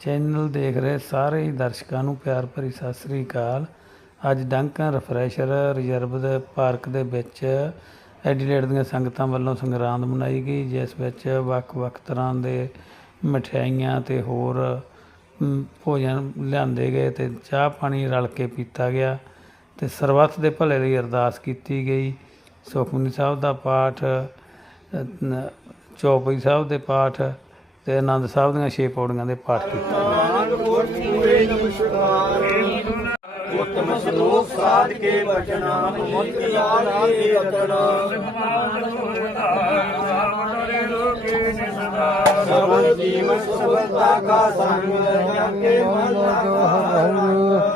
Channel ਦੇਖ ਰਹੇ ਸਾਰੇ ਹੀ ਦਰਸ਼ਕਾਂ ਨੂੰ ਪਿਆਰ ਭਰੀ ਸਤਿ ਸ੍ਰੀ ਅਕਾਲ। ਅੱਜ ਡੰਕਨ ਰਿਫਰੈਸ਼ਰ ਰਿਜ਼ਰਵ ਦੇ ਪਾਰਕ ਦੇ ਵਿੱਚ ਐਡੀਲੇਡ ਦੀਆਂ ਸੰਗਤਾਂ ਵੱਲੋਂ ਸੰਗਰਾਂਦ ਮਨਾਈ ਗਈ ਜਿਸ ਵਿੱਚ ਵੱਖ-ਵੱਖ ਤਰ੍ਹਾਂ ਦੇ ਮਠਿਆਈਆਂ ਤੇ ਹੋਰ ਭੋਜਨ ਲਿਆਂਦੇ ਗਏ ਤੇ ਚਾਹ ਪਾਣੀ ਰਲ ਕੇ ਪੀਤਾ ਗਿਆ ਤੇ ਸਰਬੱਤ ਦੇ ਭਲੇ ਲਈ ਅਰਦਾਸ ਕੀਤੀ ਗਈ। ਸੁਖਮਨੀ ਸਾਹਿਬ ਦਾ ਪਾਠ ਅ, ਚੌਪਈ ਸਾਹਿਬ ਦੇ ਪਾਠ ਤੇ ਆਨੰਦ ਸਾਹਿਬ ਦੀਆਂ ਛੇ ਪੌੜੀਆਂ ਦੇ ਪਾਠ ਕੀਤੇ ਉਤਮ ਸ਼ਲੋਕ ਸਾਧ ਕੇ ਬਚਨਾ ਮੁਕਤ ਲਾਗੇ ਰਤਨਾ ਸਬਲ ਜੀਵਨ ਸਬਲਤਾ ਕਾ ਸੰਗ ਜਾਕੇ ਮਨ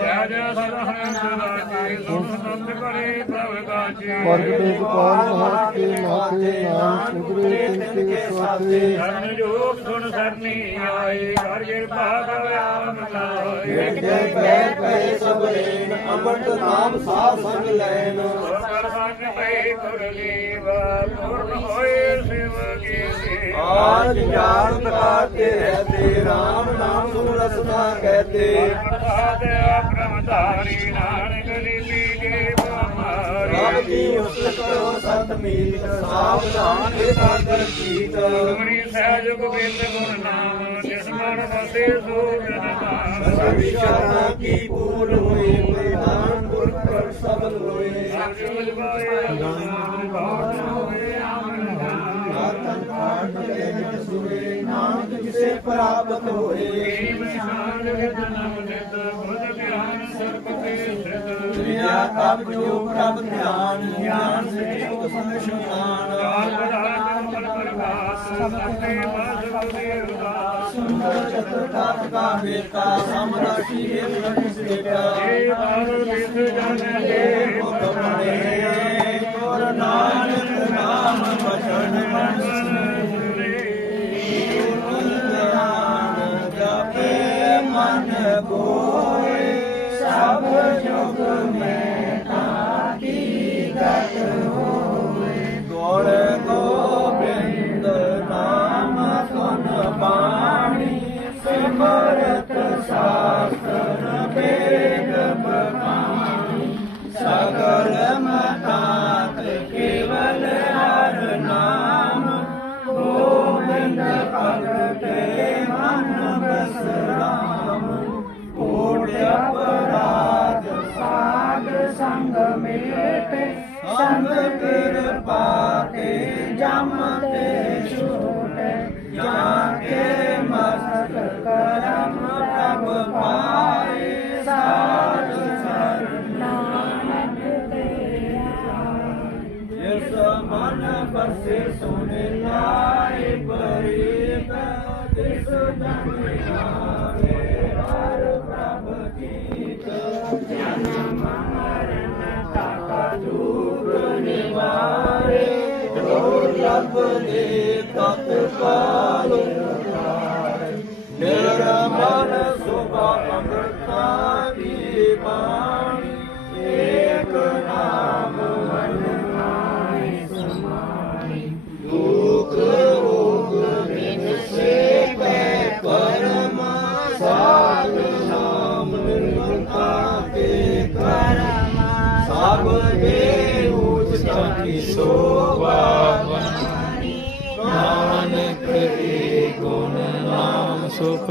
ਜੈ ਜੈ ਸਰਹਣ ਸਦਾਤੇ ਸੁਨੰਦ ਪ੍ਰਗਟੇ ਗੋਪਾਲ ਮਹਾਤੇ ਮਾਤੇ ਨਾਮ ਸੁਗਰੇ ਤਿੰਕੇ ਸਵਾਤੇ ਧਨ ਜੋਗ ਸੁਣ ਸਰਨੀ ਆਏ ਕਰ ਕਿਰਪਾ ਕਰਿਆ ਮਨਾਏ ਏਡੇ ਪੈਰ ਪਏ ਸਭ ਲੈਨ ਅੰਮ੍ਰਿਤ ਨਾਮ ਸਾਧ ਸੰਗ ਲੈਨ ਕਰ ਸੰਗ ਪਈ ਕਰ ਪੂਰਨ ਹੋਏ ਸਿਵ ਕੀ ਸੇ ਆਜ ਗਿਆਨ ਪ੍ਰਕਾਰ ਕੇ ਰਹਤੇ RAM ਨਾਮ ਸੁਨ ਕਹਤੇ। ਪ੍ਰਸਾਦ ਆਪਰਮ ਧਾਰੀ ਨਾਨਕ ਕੇ ਪ੍ਰਭ ਬਮਾਰੀ ਕੀ ਉਸਤ ਕਰੋ ਸਤ ਮੀਤ ਸਾਵਧਾਨ ਏਕਾਗਰ ਚੀਤ ਗੁਣੀ ਸਹਿਜ ਗੋਬਿੰਦ ਗੁਣ ਨਾਮ ਜਿਸ ਮਨ ਵਸੇ ਸੋ ਜਨ ਨਾਮ। ਸਭੀ ਸ਼ਰਨਾ ਕੀ ਪੂਰ ਹੋਏ ਪ੍ਰਦਾਨ ਗੁਰ ਕਰ ਸਬਦ ਹੋਏ ਆਤਨ ਪਾਠ ਲੈ ਜਿਤ ਸੁਰੇ ਨਾਨਕ ਜਿਸੇ ਪ੍ਰਾਪਤ ਹੋਏ ਦੁਨੀਆ ਕਬ ਜੋ ਪ੍ਰਭ ਧਿਆਨ ਗਿਆਨ ਸੇ ਉਤ ਸੰਗ ਸ਼ਾਨ ਸੁੰਦਰ ਚਤੁਰਤਾਪ ਕਾ ਬੇਤਾ ਸਮਰਾਸ਼ੀ ਹੈ ਲਖਿਸ ਬੇਟਾ ਏ ਮੁਖ ਬਣੇ ਗੁਰ ਨਾਨਕ ਨਾਮ ਬਚਨ ਮਨ ਉਚ ਚਾਕੀ ਸੋਭਾ ਨਾਨਕ ਏ ਗੁਣ ਨਾਮ ਸੁਖ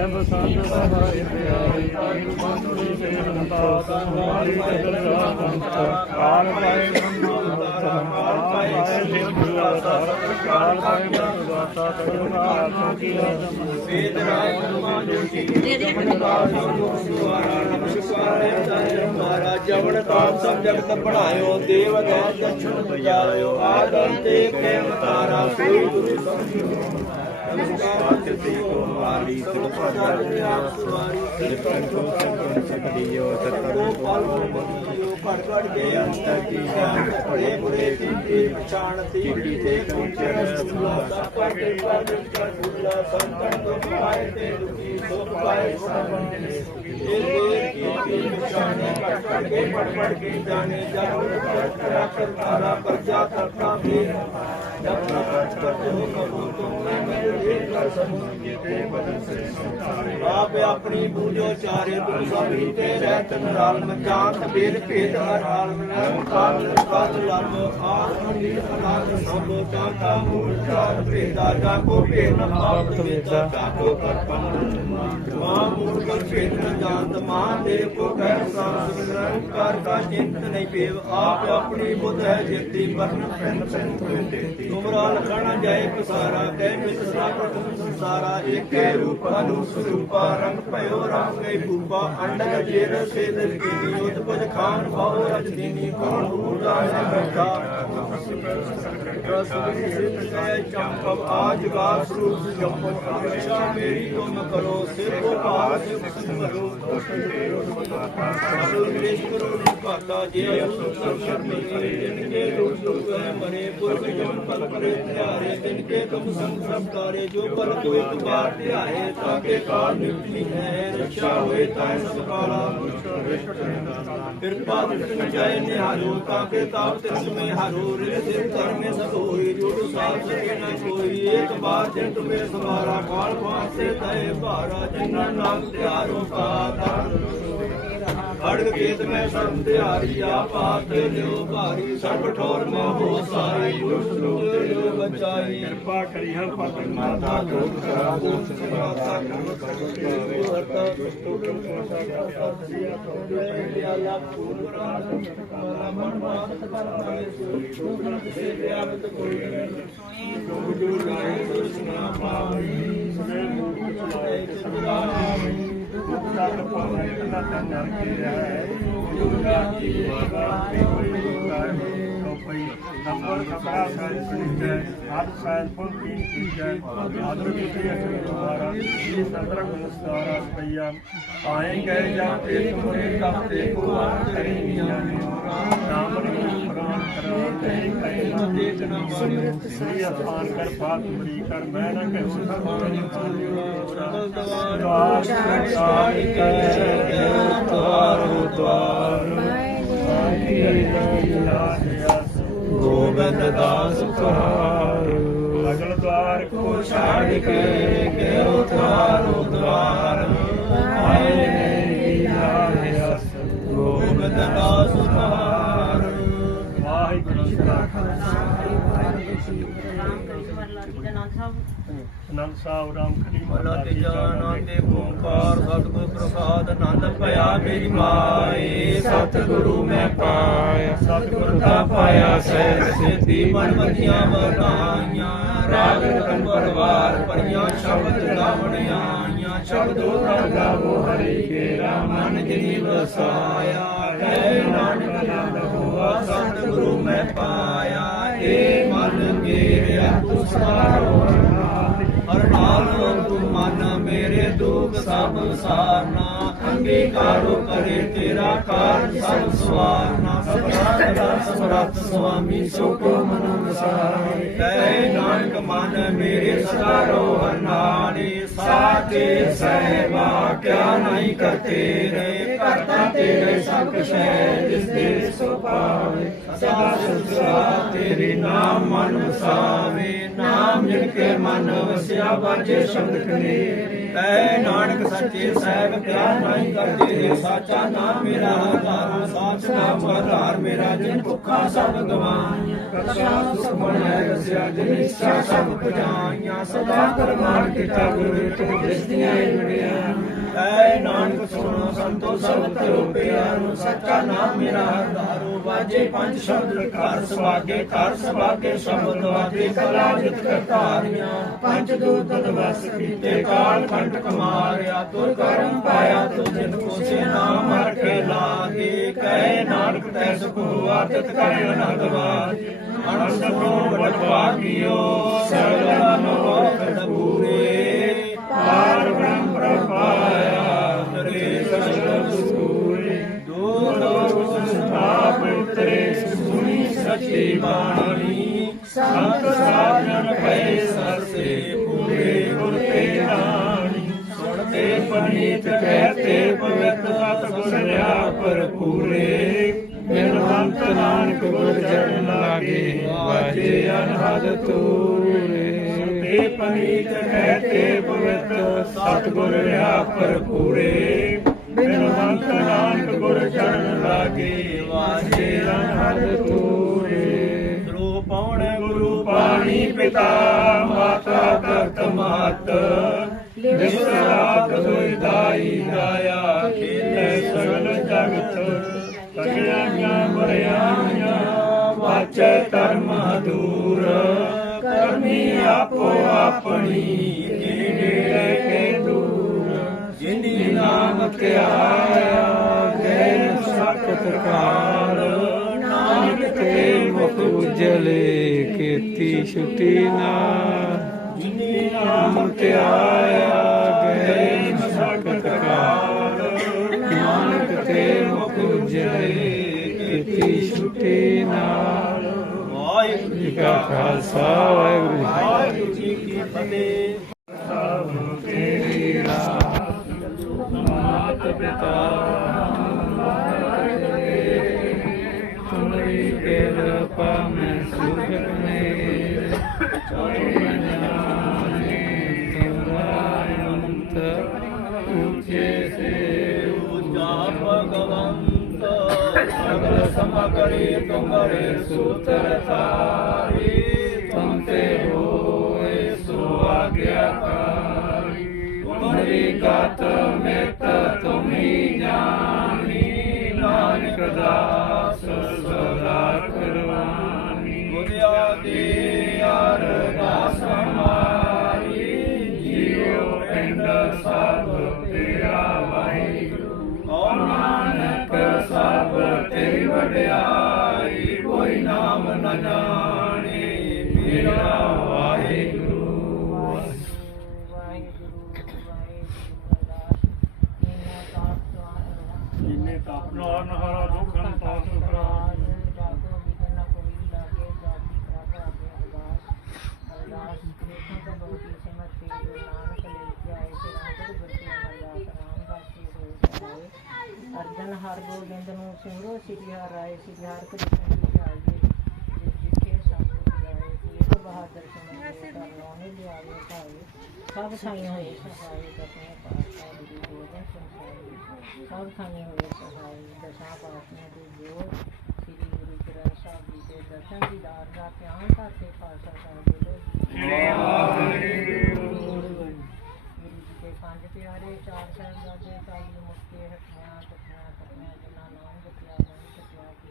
ਕਰਤਾ ਪੂਰੇ ਸ਼ਾਹੀ ਜੀ ਕੰਦੇ ਕਰੇ ਸਾਧਨ ਗੁਰੂ ਆਲੇ ਸਭ ਤੇ ਰੰਤਾ ਹਮਾਰੀ ਕਾਲ ਪਾਏ ਕਾਲ ਪਾਏ ਸਿਰ ਗੁਲਾਤਾ ਕਾਲ ਪਾਏ ਗੁਲਾਤਾ ਕਰੁਣਾ ਕੀ ਵੇਦ ਰਾਜ ਹਨੂਮਾਨ ਜੋਤੀ ਮਹਾਰਾਜ ਜਵਨ ਤਾਪ ਸਭ ਜਗਤ ਬਣਾਇਓ ਦੇਵ ਦੈ ਦਰਸ਼ਨ ਬਜਾਇਓ ਆਦਮ ਤੇ ਕੇ ਮਤਾਰਾ ਸੋਈ ਗੁਰੂ ਸਮਝਿਓ ਨਮਸਕਾਰ ਤੇ ਕੋ ਮਾਰੀ ਤੇ ਪਰਦਾਰੀ ਆਪ ਸੁਵਾਰੀ ਤੇ ਕੰਠੋ ਸੰਗਨ ਸਕਦੀਓ ਤਤਰੋ ਪਾਲੋ ਬੰਦਿਓ ਘੜ ਘੜ ਦੇ ਅੰਤ ਕੀ ਜਾਣ ਬੜੇ ਬੜੇ ਦੀ ਪਛਾਣ ਤੀ ਤੇ ਕੁੰਚਰ ਸੁਲਾ ਪਰ ਤੇ ਪਰ ਕਰ ਭੁਲਾ ਸੰਤਨ ਤੋਂ ਪਾਏ ਤੇ ਦੁਖੀ ਸੋ ਪਾਏ ਸਭਨ ਇਹ ਦੇਰ ਕੀ ਕੀ ਪਛਾਣੇ ਘੜ ਘੜ ਕੇ ਪੜ ਪੜ ਕੇ ਜਾਣੇ ਜਦ ਕਰਾ ਕਰ ਤਾਰਾ ਪਰਜਾ ਕਰਤਾ ਵੀ ਜਬ ਪ੍ਰਕਟ ਕਰ ਜੋ ਕਬੂ ਤੁਮ ਮੇਰੇ ਆਪ ਆਪਣੀ ਬੂਝੋ ਚਾਰੇ ਤੁਮ ਸਭੀ ਤੇ ਰਹਿਤ ਨਰਾਲ ਮਜਾਨ ਤਬੀਰ ਭੇਦ ਹਰ ਹਾਲ ਮਨ ਕਾਲ ਕਾਲ ਲਮ ਆਤਮ ਦੀ ਅਨਾਦ ਸਭ ਚਾਤਾ ਮੂਲ ਚਾਰ ਭੇਦਾ ਜਾ ਕੋ ਭੇਦ ਨ ਪਾਵਤ ਵੇਦਾ ਜਾ ਕੋ ਕਰਪਨ ਮਾਂ ਮੂਲ ਕਰ ਭੇਦ ਨ ਜਾਣਤ ਮਾਂ ਦੇ ਕੋ ਕਹਿ ਸਾਸ ਨਿਰੰਕਾਰ ਕਾ ਚਿੰਤ ਨਹੀਂ ਪੇਵ ਆਪ ਆਪਣੀ ਬੁੱਧ ਹੈ ਜੇਤੀ ਵਰਨ ਪੈਨ ਪੈਨ ਹੋਏ ਤੁਮਰਾ ਲਖਣਾ ਜਾਏ ਪਸਾਰਾ, ਕਹਿ ਮਿਤ ਸਾਪਤ ਸੰਸਾਰਾ, ਏਕੇ ਰੂਪ ਅਨੂ ਸਰੂਪਾ ਰੰਗ ਭਇਓ ਰੰਗ ਗਈ ਭੂਪਾ ਅੰਡਕ ਜੇਰ ਸੇ ਦਿਲ ਕੀ ਜੋਤ ਪੁਜ ਖਾਨ ਭਾਉ ਰਜ ਦੀਨੀ, ਕੌਣ ਹੂਦਾ ਹੈ ਬੈਠਾ ਰਸ ਦੀ ਸਿੱਧ ਕੈ ਚੰਪਵ, ਆਜ ਗਾ ਸਰੂਪ ਜੰਪਵ ਅਵਿਸ਼ਾ ਮੇਰੀ ਤੁਮ ਕਰੋ, ਸਿਰ ਕੋ ਭਾਗ ਸਿਮਰੋ ਅਸੁਰ ਕ੍ਰਿਸ਼ ਕਰੋ ਨਿਪਾਤਾ ਜੇ, ਅਸੁਰ ਸੰਸਰ ਮੇਰੇ ਜਿਨ ਕੇ ਰੂਪ ਰੂਪ ਹੈ, ਮਰੇ ਪੁਰਖ ਜਨ ਪਲ ਪਰੇ ਧਿਆਰੇ ਜਿਨ ਕੇ ਤੁਮ ਸੰਗ ਸਭ ਤਾਰੇ ਜੋ ਪਲ ਕੋ ਇੱਕ ਬਾਰ ਧਿਆਏ ਤਾਂ ਕੇ ਕਾਲ ਨਿਪਟੀ ਹੈ, ਰਖਿਆ ਹੋਏ ਤਾਂ ਸਭ ਕਾਲਾ ਕਿਰਪਾ ਤਿਨ ਜਾਏ ਨਿਹਾਰੋ, ਤਾਂ ਕੇ ਤਾਪ ਤਿਸ ਮੈਂ ਹਾਰੋ ਰੇ ਸਿਰ ਧਰਮੇ ਸਭ ਹੋਈ ਜੁੜ ਸਾਥ ਸਕੇ ਨਾ ਕੋਈ, ਇੱਕ ਬਾਰ ਜਿਨ ਤੁਮੇ ਸਵਾਰਾ, ਕਾਲ ਪਾਸੇ ਤੈ ਭਾਰਾ ਜਿਨਾਂ ਨਾਮ ਧਿਆਰੋ ਕਾ ਅੜਗ ਕੇਤ ਮੈਂ ਸੰਤ ਧਿਆਰੀ ਆਪ ਆਤੇ ਲਿਓ ਭਾਰੀ ਸਭ ਠੋਰ ਮੈਂ ਹੋ ਸਾਰੀ ਦੁਸ਼ਟ ਲੋਕ ਲਿਓ ਬਚਾਈ ਕਿਰਪਾ ਕਰੀ ਹਰ ਪਾਤਰ ਮਾਤਾ ਲੋਕ ਕਰਾ ਕੋ ਸਮਾਤਾ ਕਰੋ ਕਰੋ ਹਰਤਾ ਸੁਤੋ ਕਰੋ ਸਾਡਾ ਸਤਿਆ ਤੋਂ ਲਿਆ ਲਾ ਪੂਰ ਕਰਾ ਮਾਲਾ ਮਨ ਮਾਨ ਕਰਨਾ ਸੋ ਸੇ ਵਿਆਪਤ ਕੋਈ ਜੋ ਜੋ ਗਾਏ ਸੁਨਾ ਪਾਵੀ ਸਦੇ ਮੂਰਖ ਚਲਾਏ ਚਿਤਰਾਵੀ ਚੱਲ ਪਾਵੇ ਨਾ ਤਨ ਕੀ ਹੈ ਦੁਰਗਾ ਕੀ ਬਾਬਾ ਤੇ ਕੋਈ ਦੁਰਗਾ ਹੈ ਪਈ ਨੰਬਰ ਖਬਰਾ ਸਾਰੀ ਸੁਣੀ ਹੈ ਆਦ ਸਾਇਨ ਪੁਨ ਕੀ ਕੀ ਹੈ ਆਦਰ ਕੀਤੀ ਹੈ ਦੁਆਰਾ ਇਹ ਸੰਦਰ ਗੁਣਸਤਾਰਾ ਪਈਆ ਆਏ ਗਏ ਜਾਂ ਤੇ ਤੁਮਰੇ ਤਪ ਤੇ ਕੁਆਰ ਕਰੀ ਨੀਆਂ ਨੇ ਨਾਮ ਨੇ ਪ੍ਰਾਨ ਕਰੋ ਤੇ ਕਈ ਨਾ ਦੇਖ ਨਾ ਮਾਰਿਓ ਸ੍ਰੀ ਅਪਾਨ ਕਰ ਬਾਤ ਬੜੀ ਕਰ ਮੈਂ ਨਾ ਕਰ ਸੁਖਾਂ ਦਵਾਰ ਸਾਰੀ ਕੈ ਤਵਾਰੋ ਤਵਾਰ ਗੋਬਿੰਦ ਦਾਸ ਤੁਹਾਰ ਅਗਲ ਦਵਾਰ ਕੋ ਛਾੜ ਕੇ ਗਿਓ ਤੁਹਾਰੋ ਦਵਾਰ। ਆਏ ਨੇ ਲਾਹਿਆ ਗੋਬਿੰਦ ਦਾਸ ਤੁਹਾਰ ਵਾਹਿਗੁਰੂ ਜੀ ਕਾ ਅਨੰਦ ਸਾਹਿਬ ਰਾਮ ਕਲੀ ਮਲਾ ਤੇ ਜਾਨਾਂ ਤੇ ਓੰਕਾਰ ਸਤਿਗੁਰ ਪ੍ਰਸਾਦ ਆਨੰਦ ਭਇਆ ਮੇਰੀ ਮਾਏ ਸਤਿਗੁਰੂ ਮੈਂ ਪਾਇਆ ਸਤਿਗੁਰ ਦਾ ਪਾਇਆ ਸਹਿ ਸਿੱਧੀ ਮਨ ਮਤੀਆਂ ਵਧਾਈਆਂ ਰਾਗ ਰਤਨ ਪਰਵਾਰ ਪਰੀਆਂ ਸ਼ਬਦ ਗਾਵਣ ਆਈਆਂ ਸ਼ਬਦੋ ਦਾ ਗਾਵੋ ਹਰੀ ਕੇਰਾ ਮਨ ਜਿਨੀ ਵਸਾਇਆ ਹੈ ਨਾਨਕ ਨਾਮ ਸਤਿਗੁਰੂ ਮੈਂ ਪਾਇਆ, ਏ ਮਨ ਮੇਰਿਆ ਤੂੰ ਸਾਰੋ ਹਰ ਹਾਲ ਤੂੰ ਮਨ ਮੇਰੇ ਦੁੱਖ ਸਭ ਸਾਰਨਾ, ਅੰਗੀਕਾਰੋ ਕਰੇ ਤੇਰਾ ਕਾਰਜ ਸਭ ਸਵਾਰਨਾ। ਸਭਾ ਦਾ ਸਮਰੱਥ ਸੁਆਮੀ ਸੋਕੋ ਮਨ ਵਸਾਰੇ। ਤੈ ਨਾਨਕ ਮਨ ਮੇਰੇ ਸਦਾ ਰੋਹਨ ਨਾਲੇ, ਸਾਚੇ ਸਹਿਬਾ, ਕਿਆ ਨਹੀਂ ਕਰਤੇ ਰੇ। ਕਰਤਾ ਤੇਰੇ ਸਭ ਕੁਛ ਹੈ, ਜਿਸ ਦੇ ਸੋ ਪਾਵੇ ਸਦਾ ਸੰਸਾਰ ਤੇਰੇ ਨਾਮ ਮਨ ਵਸਾਵੇ। ਨਾਮ ਜਿਨ ਕੇ ਮਨ ਵਸਿਆ, ਬਾਜੇ ਸ਼ਬਦ ਕਨੇ ਤੈ ਨਾਨਕ ਸੱਚੇ ਸਾਹਿਬ ਪਿਆਰ ਨਹੀਂ ਕਰਦੇ ਸਾਚਾ ਨਾਮ ਮੇਰਾ ਆਧਾਰ, ਸਾਚ ਨਾਮ ਆਧਾਰ ਮੇਰਾ ਜਿਨ ਭੁੱਖਾ ਸਭ ਗਵਾਈਆਂ ਕਛਾ ਸੁਖ ਬਣਾਇ ਰਸਿਆ, ਜਿਨ ਇੱਛਾ ਸਭ ਪਜਾਈਆਂ। ਸਦਾ ਕਰਮਾਨ ਕੀਤਾ ਗੁਰੂ ਵਿਟ ਦਿਸਦੀਆਂ ਜੁੜੀਆਂ ਐ ਨਾਨਕ ਸੁਣੋ ਸੰਤੋ ਸਭ ਤਰੋ ਪਿਆਰੋ ਸੱਚਾ ਨਾਮ ਮੇਰਾ ਆਧਾਰੋ ਵਾਜੇ ਪੰਜ ਸ਼ਬਦ, ਘਰ ਸੁਭਾਗੇ ਘਰ ਸੁਭਾਗੇ ਸ਼ਬਦ ਵਾਜੇ, ਕਲਾ ਜਿਤ ਕਰਤਾਰੀਆਂ। ਪੰਜ ਦੂਤ ਵਸ ਕੀਤੇ, ਕਾਲ ਕੰਟਕ ਮਾਰਿਆ ਤੁਰ ਕਰਮ ਪਾਇਆ ਤੁ ਕੋਸੇ ਨਾਮ ਹਰ ਕੇ ਲਾਗੇ। ਕਹੇ ਨਾਨਕ ਤੈ ਸੁਖੋ ਆਦਤ ਕਰੇ ਅਨੰਦਵਾਜ ਅਨੰਦ ਸੁਖੋ ਵਡਭਾਗਿਓ ਸਗਲ ਬਾਣੀ, ਸੰਤ ਸਾਧਨ ਭੈ ਸਰਸੇ ਪੂਰੇ ਗੁਰ ਤੇ ਨਾਣੀ। ਸੁਣਤੇ ਪਨੀਤ ਕਹਤੇ, ਪਵਿੱਤ ਸਤ ਗੁਰ ਰਿਆ ਭਰਪੂਰੇ। ਬਿਨਵੰਤ ਨਾਨਕ ਗੁਰ ਜਨ ਲਾਗੇ, ਵਾਜੇ ਅਨਹਦ ਤੂਰੇ। ਤੇ ਪਨੀਤ ਕਹਤੇ, ਪਵਿੱਤ ਸਤ ਗੁਰ ਪਿਤਾ ਮਾਤਾ ਕਰਤ ਮਾਤ ਵਿਸਰਾਤ ਹੋਇ ਦਾਈ ਦਾਇਆ ਖੇਲੇ ਸਗਲ ਜਗਤ ਤਗਿਆਈਆਂ ਬਰਿਆਈਆਂ ਵਾਚੈ ਧਰਮ ਦੂਰ ਕਰਮੀ ਆਪੋ ਆਪਣੀ ਨੇੜੇ ਕੇ ਦੂਰ ਜਿਨੀ ਨਾਮ ਧਿਆਇਆ ਗਏ ਸਖਤ ਕਾਲ ਕੀਤੀ ਛੁਟੀ ਨਾ ਜਿਨੀ ਨਾਮ ਧਿਆਇਆ ਗਏ ਸਕਤ ਕਾਲ। ਨਾਨਕ ਤੇ ਮੁਖ ਉਜਲੇ, ਕੀਤੀ ਛੁਟੀ ਨਾਲ। ਵਾਹਿਗੁਰੂ ਜੀ ਕਾ ਖਾਲਸਾ, ਵਾਹਿਗੁਰੂ ਵਾਹਿਗੁਰੂ ਜੀ ਸਗਲ ਸਮਗਰੇ ਤੁਮਰੇ ਸੂਤਰ ਤਾਰੇ ਤੁਮ ਤੇ ਹੋਏ ਸੋ ਆਗਿਆਕਾਰੀ ਤੁਮਰੀ ਤੇਰੀ ਵਡਿਆਈ ਕੋਈ ਨਾਮ ਨਾ ਜਾਣੇ ਮੇਰਾ ਵਾਹਿਗੁਰੂ ਜਿਨੇ ਤਾਪ ਨਾਨ ਹਰਾ ਦੁਖਨ ਪਾਸ ਕਰਾ ਅਰਜਨ ਹਰ ਗੋਬਿੰਦ ਨੂੰ ਸਿਮਰੋ ਸ੍ਰੀ ਹਰ ਰਾਏ, ਸ੍ਰੀ ਹਰਿ ਕ੍ਰਿਸ਼ਨ ਜੀ ਆਈਏ ਜਿੱਥੇ ਸੰਤ ਜਾਏ ਤੇਗ ਬਹਾਦਰ ਸੁਣਾਏ ਕਰਵਾਉਣੇ ਲਿਆਵੇ ਭਾਏ। ਸਭ ਖਾਈਆਂ ਹੋਏ ਸਹਾਏ ਦਸਵੇਂ ਪਾਤਸ਼ਾਹ ਗੁਰੂ ਗੋਬਿੰਦ ਸਿੰਘ ਸਭ ਖਾਈਆਂ ਹੋਏ ਸਹਾਏ ਦਸਾਂ ਪਾਤਸ਼ਾਹਾਂ ਦੇ ਜੋੜ ਸ੍ਰੀ ਗੁਰੂ ਗ੍ਰੰਥ ਸਾਹਿਬ ਜੀ ਦੇ ਦਰਸ਼ਨ ਦੀਦਾਰ ਦਾ ਧਿਆਨ ਕਰਕੇ ਖਾਲਸਾ ਸਾਹਿਬ ਦੇ। ਗੁਰੂ ਜੀ ਦੇ ਪੰਜ ਪਿਆਰੇ, ਚਾਰ ਸਾਹਿਬਜ਼ਾਦੇ ਚਾਲੀ ਮੁਕਤੇ ਹੱਥੀਆਂ ਤੱਕੀਆਂ ਤੱਕੀਆਂ ਜਿਨ੍ਹਾਂ ਨਾਮ ਜਪਿਆ ਨਾਮ ਜਪਿਆ ਕੀ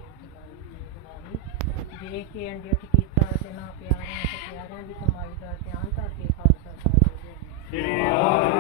ਚਲਾਈ ਜੀ ਦੇਖ ਕੇ ਅੰਡਿਤ ਕੀਤਾ ਤੇ ਨਾ ਪਿਆਰਿਆਂ ਤੇ ਪਿਆਰਿਆਂ ਦੀ ਕਮਾਈ ਦਾ ਧਿਆਨ ਕਰਕੇ ਖਾਲਸਾ ਸਾਹਿਬ ਦੇ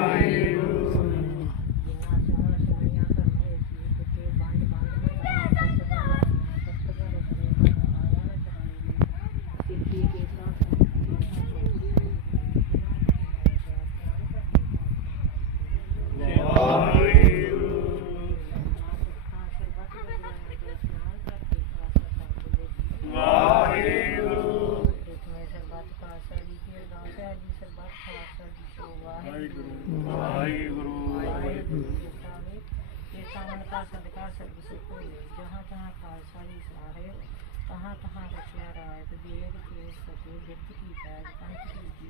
ప్రచారాయత దేవికి సతు వ్యక్తికి పంక్తికి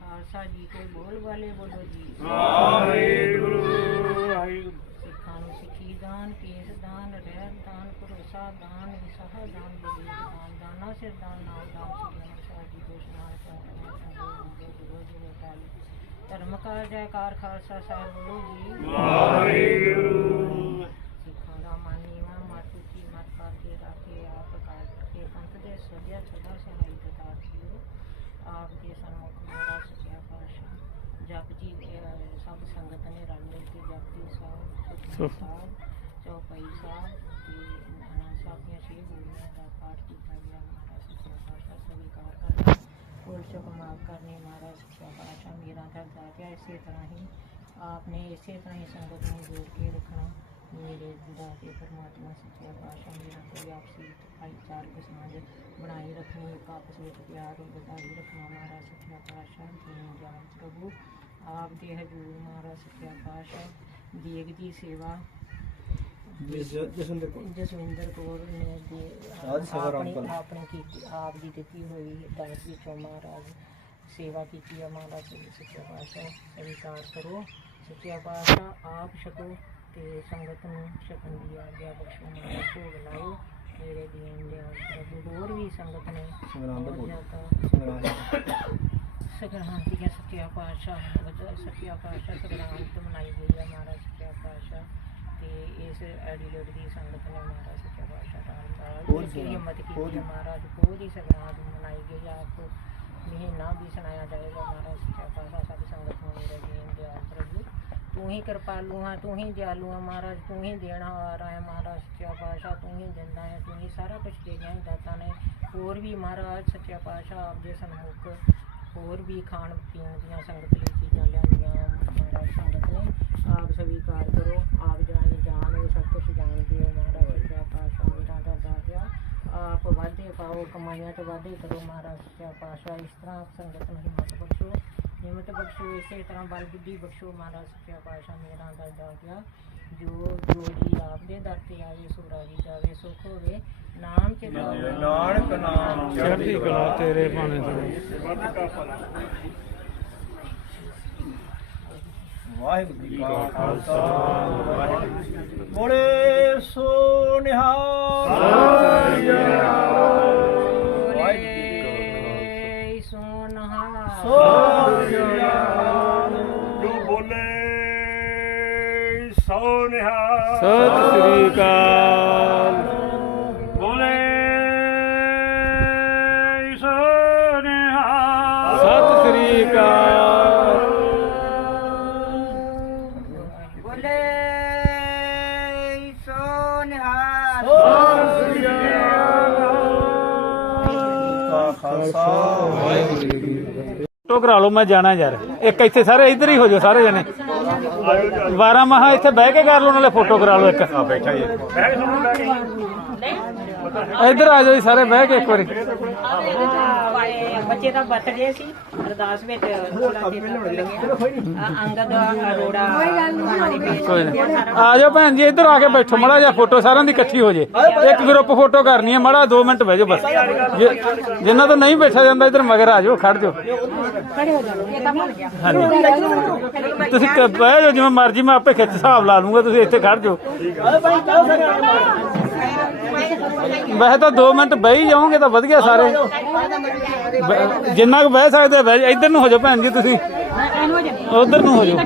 ਖਾਲਸਾ ਜੀ ਕੇ ਬੋਲ ਵਾਲੇ ਬੋਲੋ ਜੀ। ਵਾਹਿਗੁਰੂ ਸਿੱਖਾਂ ਨੂੰ ਸਿੱਖੀ ਦਾਨ ਕੇਸ ਦਾਨ ਰਹਿਤ ਦਾਨ ਭਰੋਸਾ ਦਾਨ ਵਿਸਾਹ ਦਾਨ ਬਲੀ ਦਾਨ ਦਾਨਾ ਸਿਰ ਦਾਨ ਨਾਮ ਦਾਨ ਸੁਖਨਾ ਸਾਹਿਬ ਜੀ ਦੇ ਸਮਾਨ ਚਾਹਤਾਂ ਧਰਮ ਕਾ ਜੈਕਾਰ ਖਾਲਸਾ ਸਾਹਿਬ ਬੋਲੋ ਜੀ। ਵਾਹਿਗੁਰੂ। ਕੇ ਪੰਥ ਦੇ ਸੋਧਿਆ ਸਦਾ ਸਹਾਈ ਦਤਾ ਜੀਓ ਆਪ ਦੇ ਸਨਮੁਖ ਮਹਾਰਾਜ ਸੱਚਾ ਪਾਤਸ਼ਾਹ ਜਪ ਜੀ ਅਹ, ਸਭ ਸੰਗਤ ਨੇ ਰਲ ਮਿਲ ਕੇ ਜਪਜੀ ਸਾਹਿਬ ਸੁਖਮਨੀ ਸਾਹਿਬ ਚੌਪਈ ਸਾਹਿਬ ਤੇ ਆਨੰਦ ਸਾਹਿਬ ਦੀਆਂ ਛੇ ਬੋਲੀਆਂ ਦਾ ਪਾਠ ਕੀਤਾ ਗਿਆ ਮਹਾਰਾਜ ਸੱਚਾ ਪਾਤਸ਼ਾਹ ਸਵੀਕਾਰ ਕਰਨਾ ਕੋਲ ਚੁੱਕ ਮਾਫ ਕਰਨੇ ਮਹਾਰਾਜ ਸੱਚਾ ਪਾਤਸ਼ਾਹ ਮੇਰਾ ਨੇ ਨੂੰ ਜੋੜ ਕੇ ਦਾਤੇ ਪਰਮਾਤਮਾ ਸੱਚਾ ਪਾਤਸ਼ਾਹ ਮੇਰਾ ਕੋਈ ਆਪਸੀ ਭਾਈਚਾਰਕ ਸਮਾਜ ਬਣਾਈ ਰੱਖਣੀ ਇੱਕ ਆਪਸ ਵਿੱਚ ਪਿਆਰ ਉਹ ਵਧਾਈ ਰੱਖਣਾ ਮਹਾਰਾਜ ਸੱਚਾ ਪਾਤਸ਼ਾਹ ਜੀ ਜਾਨ ਪ੍ਰਭੂ ਆਪ ਦੇ ਹਜ਼ੂਰ ਮਹਾਰਾਜ ਸੱਚਾ ਪਾਤਸ਼ਾਹ ਦੇਗ ਦੀ ਸੇਵਾ ਜਸਵਿੰਦਰ ਕੌਰ। ਜਸਵਿੰਦਰ ਕੌਰ ਨੇ ਦੇ ਆਪਣੀ। ਆਪਣੀ ਕੀਤੀ ਆਪ ਦੀ ਦਿੱਤੀ ਹੋਈ ਵਿੱਚੋਂ ਮਹਾਰਾਜ ਸੇਵਾ ਕੀਤੀ ਹੈ ਮਹਾਰਾਜ ਸੱਚਾ ਪਾਤਸ਼ਾਹ ਸਵੀਕਾਰ ਕਰੋ। ਸੱਚਾ ਪਾਤਸ਼ਾਹ ਆਪ ਛਕੋ। ਤੇ ਸੰਗਤ ਨੂੰ ਛਕਣ ਦੀ ਆਗਿਆ ਬਖਸ਼ੋ ਮਹਾਰਾਜ ਭੋਗ ਲਾਓ। ਮੇਰੇ ਦੀਨ ਦੇ ਪ੍ਰਭੂ ਹੋਰ ਵੀ ਸੰਗਤ ਨੇ ਸੰਗਰਾਮ ਦਾ ਭੋਗ। ਸੰਗਰਾਂਦ। ਦੀਆਂ ਸੱਚਿਆ ਪਾਤਸ਼ਾਹ ਵਜਾ ਸੱਚਿਆ ਪਾਤਸ਼ਾਹ ਸੰਗਰਾਂਦ ਮਨਾਈ ਗਈ ਹੈ ਮਹਾਰਾਜ ਸੱਚਿਆ ਪਾਤਸ਼ਾਹ। ਤੇ ਇਸ ਐਡੀਲੇਟ ਦੀ ਸੰਗਤ ਨੇ ਮਹਾਰਾਜ ਸੱਚਾ ਪਾਤਸ਼ਾਹ ਦਾ ਕੀ ਹਿੰਮਤ ਕੀਤੀ ਮਹਾਰਾਜ ਬਹੁਤ ਹੀ ਸੰਗਰਾਂਦ ਮਨਾਈ ਗਈ ਆਪ ਮਹੀਨਾ ਵੀ ਸੁਣਾਇਆ ਜਾਏਗਾ ਮਹਾਰਾਜ ਸੱਚਾ ਪਾਤਸ਼ਾਹ ਸਭ ਸੰਗਤ ਨੂੰ ਮੇਰੇ ਜੀਨ ਦੇ ਪ੍ਰਭੂ। ਤੂੰ ਹੀ ਕਿਰਪਾਲੂ ਹੈ, ਤੂੰ ਹੀ ਦਿਆਲੂ ਆ ਮਹਾਰਾਜ, ਤੂੰ ਹੀ ਦੇਣਾ ਵਾਲਾ ਹੈ ਮਹਾਰਾਜ, ਸੱਚਾ ਪਾਤਸ਼ਾਹ ਤੂੰ ਹੀ ਦਿੰਦਾ ਹੈ, ਤੂੰ ਹੀ ਸਾਰਾ ਕੁਝ ਦੇ ਗਿਆ ਹੈ ਦਾਤਾ ਨੇ। ਹੋਰ ਵੀ ਮਹਾਰਾਜ, ਸੱਚਾ ਪਾਤਸ਼ਾਹ ਆਪ ਦੇ ਸਨਮੁਖ ਹੋਰ ਵੀ ਖਾਣ ਪੀਣ ਦੀਆਂ ਸੰਗਤ ਲਈ ਚੀਜ਼ਾਂ ਲਿਆਂਦੀਆਂ ਮਹਾਰਾਜ, ਸੰਗਤ ਨੇ ਆਪ ਸਵੀਕਾਰ ਕਰੋ, ਆਪ ਜਾਣੀ ਜਾਣ, ਉਹ ਸਭ ਕੁਝ ਜਾਣਦੇ ਹੋ ਮਹਾਰਾਜ, ਸੱਚਾ ਪਾਤਸ਼ਾਹ, ਮੇਰਾ ਦਾ ਦਾਤਿਆ ਆਪ ਵਾਧੇ ਪਾਓ, ਕਮਾਈਆਂ ਤੇ ਵਾਧੇ ਕਰੋ ਮਹਾਰਾਜ, ਸੱਚਾ ਪਾਤਸ਼ਾਹ, ਇਸ ਤਰ੍ਹਾਂ ਆਪ ਸੰਗਤ ਨੂੰ ਹਿੰਮਤ ਬਖਸ਼ੋ। ਹਿੰਮਤ ਬਖਸ਼ੋ ਇਸੇ ਤਰ੍ਹਾਂ ਬਲ ਬੁੱਧੀ ਬਖਸ਼ੋ ਮਹਾਰਾਜ ਸੱਚਾ ਪਾਤਸ਼ਾਹ ਮੇਰਾ ਦਾ ਦਾਤਿਆ ਜੋ ਜੋ ਜੀ ਆਪ ਦੇ ਦਰ ਤੇ ਆਵੇ ਸੋ ਰਾਜੀ ਜਾਵੇ ਸੁਖ ਹੋਵੇ ਨਾਮ ਚ ਨਾਨਕ ਨਾਮ ਚੜ੍ਹਦੀ ਕਲਾ ਤੇਰੇ ਬਾਣੇ ਤੋਂ। ਕਾ ਵਾਹਿਗੁਰੂ ਜੀ ਕਾ ਖਾਲਸਾ। ਵਾਹਿਗੁਰੂ ਜੀ ਕੀ ਫਤਿਹ ਬੋਲੇ ਸੋ ਨਿਹਾਲ। ਬੋਲੇ ਸੋ ਨਿਹਾਲ ਸਤਿ ਸ੍ਰੀ ਅਕਾਲ। ਬੋਲੇ ਸੋ ਨਿਹਾਲ ਸਤਿ ਸ੍ਰੀ ਅਕਾਲ। ਬੋਲੇ ਖਾਲਸਾ ਵਾਹਿਗੁਰੂ ਜੀ ਫੋਟੋ ਕਰਾ ਲਓ ਮੈਂ ਜਾਣਾ ਯਾਰ। ਇੱਕ ਇੱਥੇ ਸਾਰੇ ਇੱਧਰ ਹੀ ਹੋ ਜਾਓ ਸਾਰੇ ਜਣੇ। ਆਇਓ ਜੀ ਵਾਰਾ ਮਹਾ ਇੱਥੇ ਬਹਿ ਕੇ ਕਰ ਲਓ ਨਾਲੇ ਫੋਟੋ ਕਰਾ ਲਓ ਇੱਕ। ਬੈਠ ਸੁਣੋ ਬੈਠ ਇੱਧਰ ਆ ਜਾਓ ਜੀ ਸਾਰੇ ਬਹਿ ਕੇ ਇੱਕ ਵਾਰੀ। ਬੱਚੇ ਦਾ ਬਰਥਡੇ ਸੀ। ਅਰਦਾਸ ਵਿੱਚ ਥੋੜਾ ਜਿਹਾ ਅੰਗਦ ਅਰੋੜਾ ਹਮਾਰੀ ਬੇਟੀ ਕੋਈ ਨਹੀਂ। ਆ ਜਾਓ ਭੈਣ ਜੀ ਇੱਧਰ ਆ ਕੇ ਬੈਠੋ ਮੜਾ ਜਿਹਾ ਫੋਟੋ ਸਾਰਿਆਂ ਦੀ ਇਕੱਠੀ ਹੋ ਜੇ। ਇੱਕ ਗਰੁੱਪ ਫੋਟੋ ਕਰਨੀ ਹੈ ਮੜਾ 2 ਮਿੰਟ ਬਹਿ ਜਾਓ ਬਸ। ਜੇ- ਜਿਨ੍ਹਾਂ ਤੋਂ ਨਹੀਂ ਬੈਠਾ ਜਾਂਦਾ ਇੱਧਰ ਮਗਰ ਆ ਜਾਓ ਖੜ ਜਾਓ। ਖੜੇ ਹੋ ਜਾਓ ਇਹ ਤਾਂ ਭੁੱਲ ਗਿਆ। ਹਾਂਜੀ। ਤੁਸੀਂ ਬਹਿ ਜਾਓ ਜਿਵੇਂ ਮਰਜ਼ੀ ਮੈਂ ਆਪੇ ਖਿੱਚ ਹਿਸਾਬ ਲਾ ਲੂੰਗਾ ਤੁਸੀਂ ਇੱਥੇ ਖੜ ਜਾਓ। ਵੈਸੇ ਤਾਂ 2 ਮਿੰਟ ਬਹਿ ਜਾਓਗੇ ਤਾਂ ਵਧੀਆ ਸਾਰੇ। ਬ- ਜਿੰਨਾ ਕੁ ਬਹਿ ਸਕਦੇ ਆ ਬਹਿ ਜਾਓ। ਇੱਧਰ ਨੂੰ ਹੋ ਜਾਓ ਭੈਣ ਜੀ ਤੁਸੀਂ। ਉਧਰ ਨੂੰ ਹੋ ਜਾਓ।